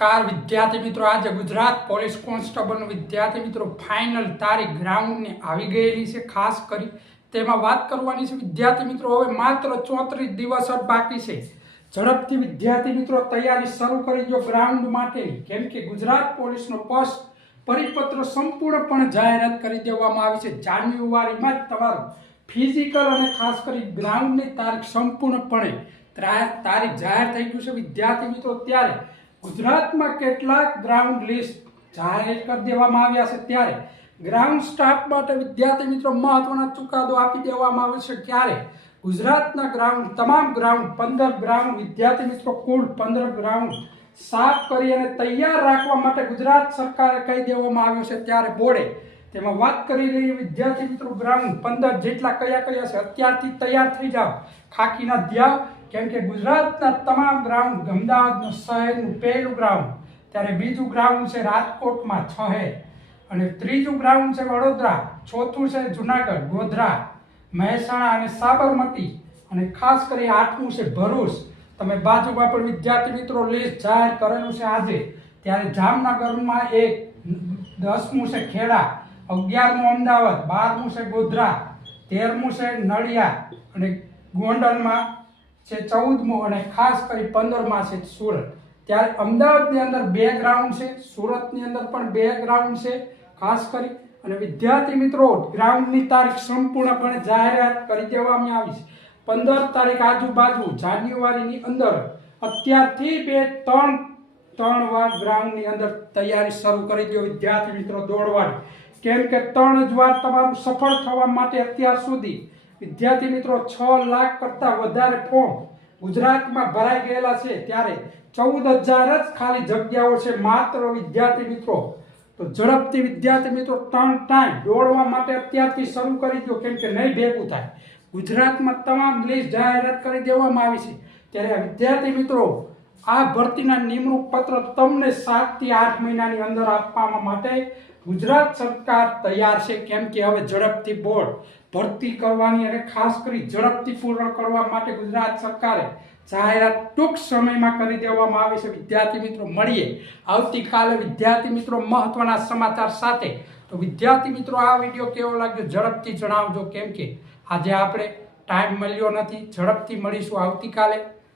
નમસ્કાર વિદ્યાર્થી મિત્રો, આજે ગુજરાત પોલીસ કોન્સ્ટેબલનું વિદ્યાર્થી મિત્રો ફાઇનલ તારીખ ગ્રાઉન્ડને આવી ગયેલી છે. ખાસ કરી તેમાં વાત કરવાની છે વિદ્યાર્થી મિત્રો. હવે માત્ર 34 દિવસ જ બાકી છે. ઝડપથી વિદ્યાર્થી મિત્રો તૈયારી શરૂ કરી દો ગ્રાઉન્ડ માટેની, કેમ કે ગુજરાત પોલીસનો પરિપત્ર સંપૂર્ણપણે જાહેરાત કરી દેવામાં આવી છે. જાન્યુઆરીમાં જ તમારું ફિઝિકલ અને ખાસ કરી ગ્રાઉન્ડની તારીખ સંપૂર્ણપણે તારીખ જાહેર થઈ ગયું છે વિદ્યાર્થી મિત્રો. ત્યારે ગુજરાતમાં કેટલાક ગ્રાઉન્ડ લિસ્ટ જાહેર કરી દેવામાં આવ્યા છે. ત્યારે ગ્રાઉન્ડ સ્ટાફ માટે વિદ્યાર્થી મિત્રો મહત્વના ચુકાદો આપી દેવામાં આવ્યો છે. ત્યારે ગુજરાતના ગ્રાઉન્ડ તમામ ગ્રાઉન્ડ 15 ગ્રાઉન્ડ વિદ્યાર્થી મિત્રો કુલ 15 ગ્રાઉન્ડ સાફ કરી અને તૈયાર રાખવા માટે ગુજરાત સરકારે કહી દેવામાં આવ્યું છે. ત્યારે બોર્ડે તેમાં વાત કરી રહી વિદ્યાર્થી મિત્રો ગ્રાઉન્ડ 15 જેટલા કયા છે અત્યારથી તૈયાર થઈ જાઓ, ખાખીના ધ્યાન, કેમ કે ગુજરાતના તમામ ગ્રાઉન્ડ, અમદાવાદનું શહેરનું પહેલું ગ્રાઉન્ડ, ત્યારે બીજું ગ્રાઉન્ડ છે રાજકોટમાં શહેર, અને ત્રીજું ગ્રાઉન્ડ છે વડોદરા, ચોથું છે જુનાગઢ, ગોધરા, મહેસાણા અને સાબરમતી, અને ખાસ કરી 8મું છે ભરૂચ. તમે બાજુમાં પણ વિદ્યાર્થી મિત્રો લિસ્ટ જાહેર કરેલું છે આજે. ત્યારે જામનગરમાં 10મું છે ખેડા, 11મું અમદાવાદ, 12મું છે ગોધરા, 13મું છે નડિયાદ, અને ગોંડલમાં છે 14મું, અને ખાસ કરી 15માં છે સુરત. ત્યારે અમદાવાદની અંદર 2 ગ્રાઉન્ડ છે, સુરતની અંદર પણ 2 ગ્રાઉન્ડ છે ખાસ કરી. અને વિદ્યાર્થી મિત્રો ગ્રાઉન્ડની તારીખ સંપૂર્ણપણે જાહેરાત કરી દેવામાં આવી છે. 15 તારીખ આજુબાજુ જાન્યુઆરીની અંદર અત્યારથી 3 વાર ગ્રાઉન્ડની અંદર તૈયારી શરૂ કરી દો વિદ્યાર્થી મિત્રો દોડવાની, કેમ કે 3 જ વાર તમારું સફળ થવા માટે અત્યાર સુધી વિદ્યાર્થી મિત્રો 6 લાખ કરતાં વધારે ફોર્મ ગુજરાતમાં ભરાઈ ગયેલા છે. ત્યારે 14,000 જ ખાલી જગ્યાઓ છે માત્ર વિદ્યાર્થી મિત્રો. તો ઝડપથી વિદ્યાર્થી મિત્રો 3 ટાઈમ દોડવા માટે અત્યારથી શરૂ કરી દો, કેમ કે નહીં ભેગું થાય. ગુજરાતમાં તમામ લિસ્ટ જાહેરાત કરી દેવામાં આવી છે. ત્યારે વિદ્યાર્થી મિત્રો આ ભરતીના નિમણૂક પત્ર તમને 7 થી 8 મહિનાની અંદર આપવા માટે ગુજરાત સરકાર તૈયાર છે, કેમ કે હવે ઝડપથી બોર્ડ ભરતી કરવાની અને ખાસ કરી ઝડપથી પૂર્ણ કરવા માટે ગુજરાત સરકારે જાહેરાત ટૂંક સમયમાં કરી દેવામાં આવે છે. વિદ્યાર્થી મિત્રો મળીએ આવતીકાલે વિદ્યાર્થી મિત્રો મહત્વના સમાચાર સાથે. તો વિદ્યાર્થી મિત્રો આ વિડીયો કેવો લાગ્યો ઝડપથી જણાવજો, કેમ કે આજે આપણે ટાઈમ મળ્યો નથી. ઝડપથી મળીશું આવતીકાલે.